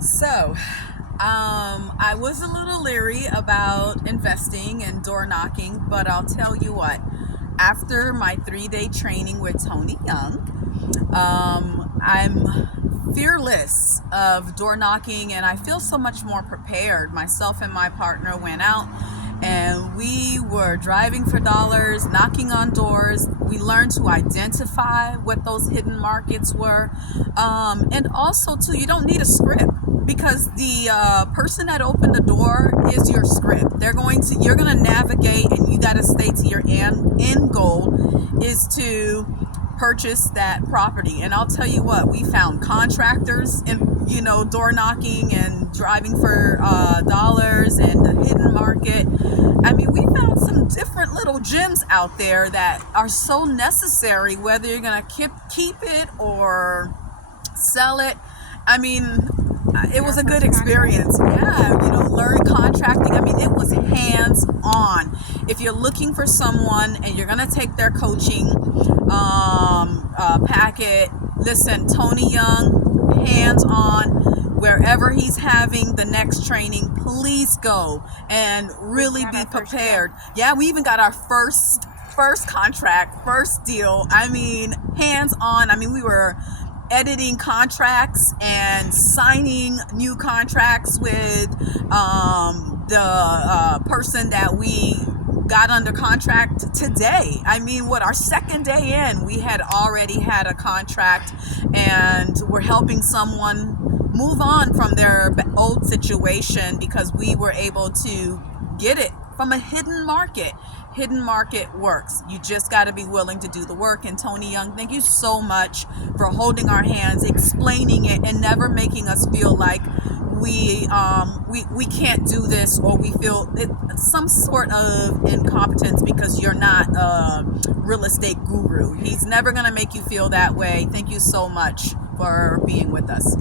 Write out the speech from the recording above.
So, I was a little leery about investing and door knocking, but I'll tell you what, after my 3 day training with Tony Young, I'm fearless of door knocking and I feel so much more prepared. Myself and my partner went out and we were driving for dollars, knocking on doors. We learned to identify what those hidden markets were. And also, too, you don't need a script because the person that opened the door is your script. You're going to navigate and you got to stay to your end goal is to purchase that property. And I'll tell you what, we found contractors and door knocking and driving for dollars and the hidden market. I mean, we found some different little gems out there that are so necessary, whether you're gonna keep it or sell it. I mean, it was a good experience. Yeah, learn contracting. I mean, it was hands on. If you're looking for someone and you're gonna take their coaching packet, listen, Tony Young, hands on. Wherever he's having the next training, please go and really be prepared. Yeah, we even got our first contract, first deal. I mean, hands on. I mean, we were editing contracts and signing new contracts with the person that we got under contract today. I mean, our second day in, we had already had a contract and we're helping someone move on from their old situation because we were able to get it from a hidden market. Hidden market works. You just got to be willing to do the work. And Tony Young, thank you so much for holding our hands, explaining it, and never making us feel like we can't do this or we feel some sort of incompetence because you're not a real estate guru. He's never going to make you feel that way. Thank you so much for being with us.